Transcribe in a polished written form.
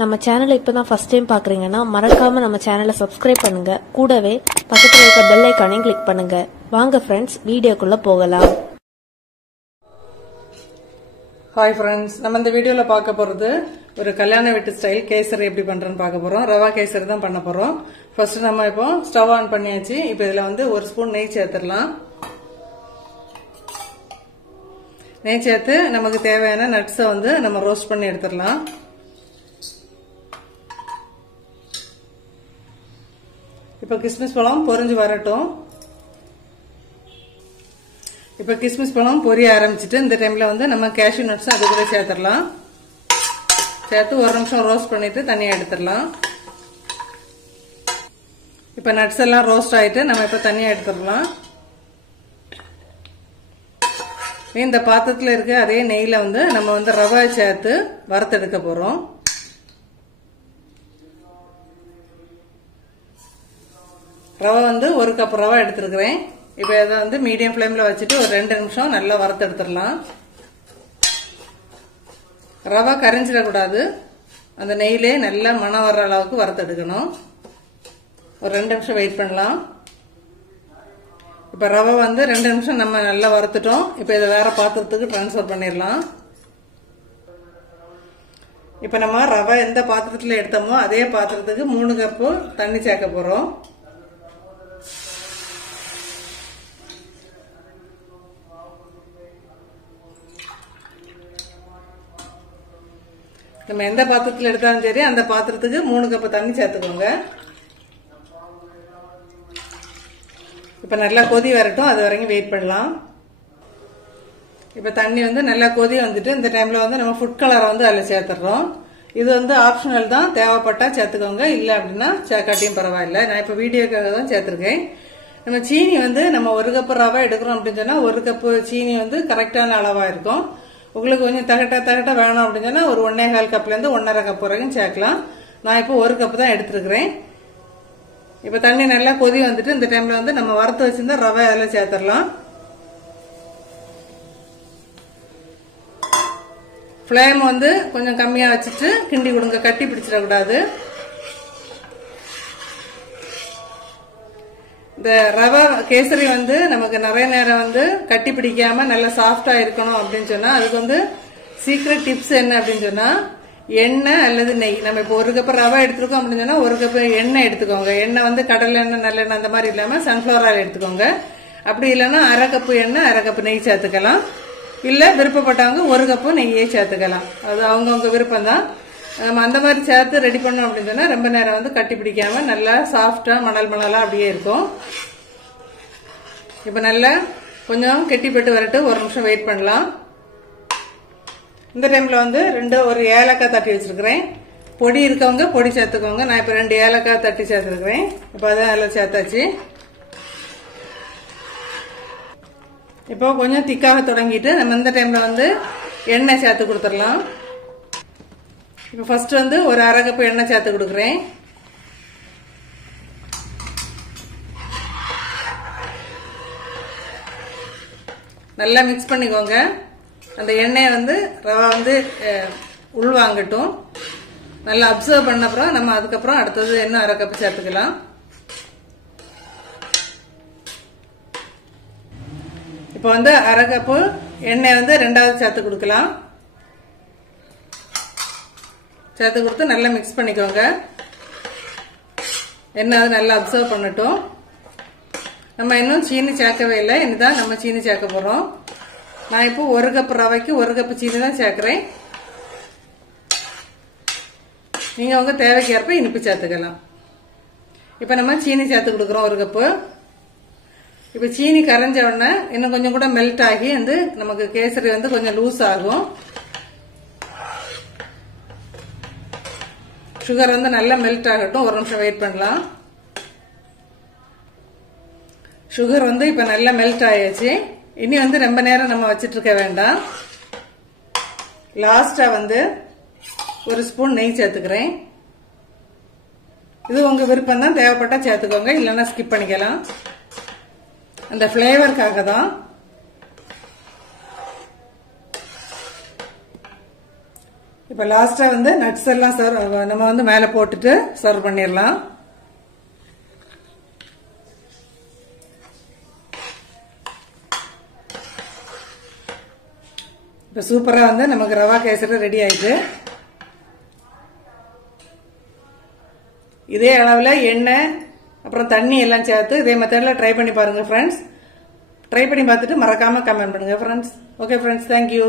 நம்ம சேனலை இப்பதான் ஃபர்ஸ்ட் டைம் பாக்குறீங்கன்னா மறக்காம நம்ம சேனலை சப்ஸ்கிரைப் பண்ணுங்க. கூடவே பக்கத்துல இருக்க பெல் ஐகானையும் கிளிக் பண்ணுங்க. வாங்க ஃப்ரெண்ட்ஸ், வீடியோக்குள்ள போகலாம். ஹாய் ஃப்ரெண்ட்ஸ், நம்ம இந்த வீடியோல பார்க்க போறது ஒரு கல்யாண வீட்டு ஸ்டைல் கேசரி எப்படி பண்றேன்னு பார்க்க போறோம். ரவா கேசரி தான் பண்ண போறோம். ஃபர்ஸ்ட் நம்ம இப்போ ஸ்டவ் ஆன் பண்ணியாச்சு. இப்போ இதுல வந்து ஒரு ஸ்பூன் நெய் சேர்த்துடலாம். நெய் சேர்த்து நமக்கு தேவையான நட்ஸை வந்து நம்ம ரோஸ்ட் பண்ணி எடுத்துடலாம். இப்போ கிஸ்மிஸ் பழம் பொரிஞ்சு வரட்டும். இப்போ கிஸ்மிஸ் பழம் பொரிய ஆரம்பிச்சிட்டு இந்த டைம்ல வந்து நம்ம கேஷ்யூ நட்ஸ் அது கூட சேர்த்துடலாம். சேர்த்து ஒரு நிமிஷம் ரோஸ்ட் பண்ணிட்டு தனியாக எடுத்துடலாம். இப்போ நட்ஸ் எல்லாம் ரோஸ்ட் ஆயிட்டு நம்ம இப்போ தனியாக எடுத்துடலாம். இந்த பாத்திரத்தில் இருக்க அதே நெய்ல வந்து நம்ம வந்து ரவை சேர்த்து வறுத்தெடுக்க போறோம். ரவை வந்து ஒரு கப் ரவை எடுத்துருக்கிறேன். இப்போ இதை வந்து மீடியம் ஃப்ளேம்ல வச்சுட்டு ஒரு 2 நிமிஷம் நல்லா வறுத்து எடுத்துடலாம். ரவை கரைஞ்சிடக்கூடாது. அந்த நெய்லே நல்லா மணம் வர்ற அளவுக்கு வறுத்து எடுக்கணும். ஒரு 2 நிமிஷம் வெயிட் பண்ணலாம். இப்போ ரவை வந்து 2 நிமிஷம் நம்ம நல்லா வறுத்துட்டோம். இப்போ இதை வேற பாத்திரத்துக்கு டிரான்ஸ்ஃபர் பண்ணிடலாம். இப்போ நம்ம ரவை எந்த பாத்திரத்தில் எடுத்தோமோ அதே பாத்திரத்துக்கு 3 கப்பு தண்ணி சேர்க்க போறோம். நம்ம எந்த பாத்திரத்தில் எடுத்தாலும் சரி அந்த பாத்திரத்துக்கு 3 கப்பு தண்ணி சேர்த்துக்கோங்க. இப்ப நல்லா கொதி வரட்டும், அது வரைக்கும் வெயிட் பண்ணலாம். இப்ப தண்ணி வந்து நல்லா கொதி வந்துட்டு இந்த டைம்ல வந்து நம்ம ஃபுட் கலரை வந்து அதில் சேர்த்துடுறோம். இது வந்து ஆப்ஷனல் தான், தேவைப்பட்டா சேர்த்துக்கோங்க, இல்ல அப்படின்னா சேர்க்காட்டியும் பரவாயில்ல. நான் இப்ப வீடியோக்காக தான் சேர்த்திருக்கேன். நம்ம சீனி வந்து நம்ம 1 கப்பு ரவை எடுக்கிறோம் அப்படின்னு சொன்னா 1 கப்பு சீனி வந்து கரெக்டான அளவா இருக்கும். உங்களுக்கு கொஞ்சம் தகட்ட வேணும் அப்படின்னு சொன்னா ஒரு 1.25 கப்ல இருந்து 1.5 கப் வரைக்கும் சேர்க்கலாம். நான் இப்போ 1 கப் தான் எடுத்துருக்கிறேன். இப்ப தண்ணி நல்லா கொதி வந்துட்டு இந்த டைம்ல வந்து நம்ம வறுத்து வச்சிருந்தா ரவை அதில் சேர்த்துடலாம். ஃப்ளேம் வந்து கொஞ்சம் கம்மியா வச்சுட்டு கிண்டி கொடுங்க, கட்டி பிடிச்சிடக்கூடாது. இந்த ரவை கேசரி வந்து நமக்கு நிறைய நேரம் வந்து கட்டி பிடிக்காம நல்லா சாஃப்டா இருக்கணும் அப்படின்னு சொன்னா அதுக்கு வந்து சீக்ரெட் டிப்ஸ் என்ன அப்படின்னு சொன்னா எண்ணெய் அல்லது நெய். நம்ம இப்போ 1 கப் ரவை எடுத்துருக்கோம் அப்படின்னு சொன்னா 1 கப் எண்ணெய் எடுத்துக்கோங்க. எண்ணெய் வந்து கடலை எண்ணெய், நல்லெண்ணெய் அந்த மாதிரி இல்லாம சன்ஃபிளவர் ஆயில் எடுத்துக்கோங்க. அப்படி இல்லைன்னா 1/2 கப்பு எண்ணெய் 1/2 கப்பு நெய் சேர்த்துக்கலாம். இல்ல விருப்பப்பட்டவங்க 1 கப்பு நெய்யே சேர்த்துக்கலாம். அது அவங்கவுங்க விருப்பம் தான். நம்ம அந்த மாதிரி சேர்த்து ரெடி பண்ணோம் அப்படின்னு சொன்னா ரொம்ப நேரம் வந்து கட்டி பிடிக்காம நல்லா சாஃப்டா மணலா அப்படியே இருக்கும். இப்ப நல்லா கொஞ்சம் கெட்டிப்பட்டு வரட்டு, ஒரு நிமிஷம் வெயிட் பண்ணலாம். இந்த டைம்ல வந்து ஒரு ஏலக்காய் தட்டி வச்சிருக்கிறேன். பொடி இருக்கவங்க பொடி சேர்த்துக்கோங்க. நான் இப்ப 2 ஏலக்காய் தட்டி சேர்த்துருக்கிறேன். இப்ப அதான் அதில் சேர்த்தாச்சு. இப்போ கொஞ்சம் திக்காக தொடங்கிட்டு நம்ம இந்த டைம்ல வந்து எண்ணெய் சேர்த்து கொடுத்துடலாம். இப்ப ஃபர்ஸ்ட் வந்து ஒரு 1/2 கப் எண்ணெய் சேர்த்து கொடுக்குறேன். நல்லா மிக்ஸ் பண்ணிக்கோங்க. அந்த எண்ணெயை வந்து ரவை வந்து உள்வாங்கட்டும். நல்லா அப்சர்வ் பண்ண அப்புறம் நம்ம அதுக்கப்புறம் அடுத்தது என்ன 1/2 கப் சேர்த்துக்கலாம். இப்போ வந்து 1/2 கப்பு எண்ணெய் வந்து 2வது சேர்த்து கொடுக்கலாம். சேர்த்து கொடுத்து நல்லா மிக்ஸ் பண்ணிக்கோங்க. எண்ணெய் அது நல்லா அப்சர்வ் பண்ணட்டும். நம்ம இன்னும் சீனி சேர்க்கவே இல்லை, இனிதான் நம்ம சீனி சேர்க்க போறோம். நான் இப்போ 1 கப் ரவைக்கு 1 கப் சீனி தான் சேர்க்கிறேன். நீங்க உங்க தேவைக்கு ஏற்ப இனிப்பு சேர்த்துக்கலாம். இப்ப நம்ம சீனி சேர்த்து கொடுக்குறோம் 1 கப்பு. இப்ப சீனி கரைஞ்ச உடனே இன்னும் கொஞ்சம் கூட மெல்ட் ஆகி வந்து நமக்கு கேசரி வந்து கொஞ்சம் லூஸ் ஆகும். சுகர் வந்து நல்லா மெல்ட் ஆகட்டும், ஒரு நிமிஷம் வெயிட் பண்ணலாம். சுகர் வந்து இப்ப நல்லா மெல்ட் ஆயாச்சு. இனி வந்து ரொம்ப நேரம் நம்ம வச்சிட்டு இருக்க வேண்டாம். லாஸ்டா வந்து 1 ஸ்பூன் நெய் சேர்த்துக்கிறேன். இது உங்க விருப்பம் தான், தேவைப்பட்டா சேர்த்துக்கோங்க, இல்லைன்னா ஸ்கிப் பண்ணிக்கலாம். அந்த பிளேவருக்காக தான். இப்ப லாஸ்டா வந்து நட்ஸ் எல்லாம் நம்ம வந்து மேல போட்டுட்டு சர்வ் பண்ணிடலாம். இப்ப சூப்பரா வந்து நமக்கு ரவா கேசரி ரெடி ஆயிடுச்சு. இதே அளவுல எண்ணெய் அப்புறம் தண்ணி எல்லாம் சேர்த்து இதே மெத்தட்ல ட்ரை பண்ணி பாருங்க ஃப்ரெண்ட்ஸ். ட்ரை பண்ணி பார்த்துட்டு மறக்காம கமெண்ட் பண்ணுங்க ஃப்ரெண்ட்ஸ். Okay friends, thank you.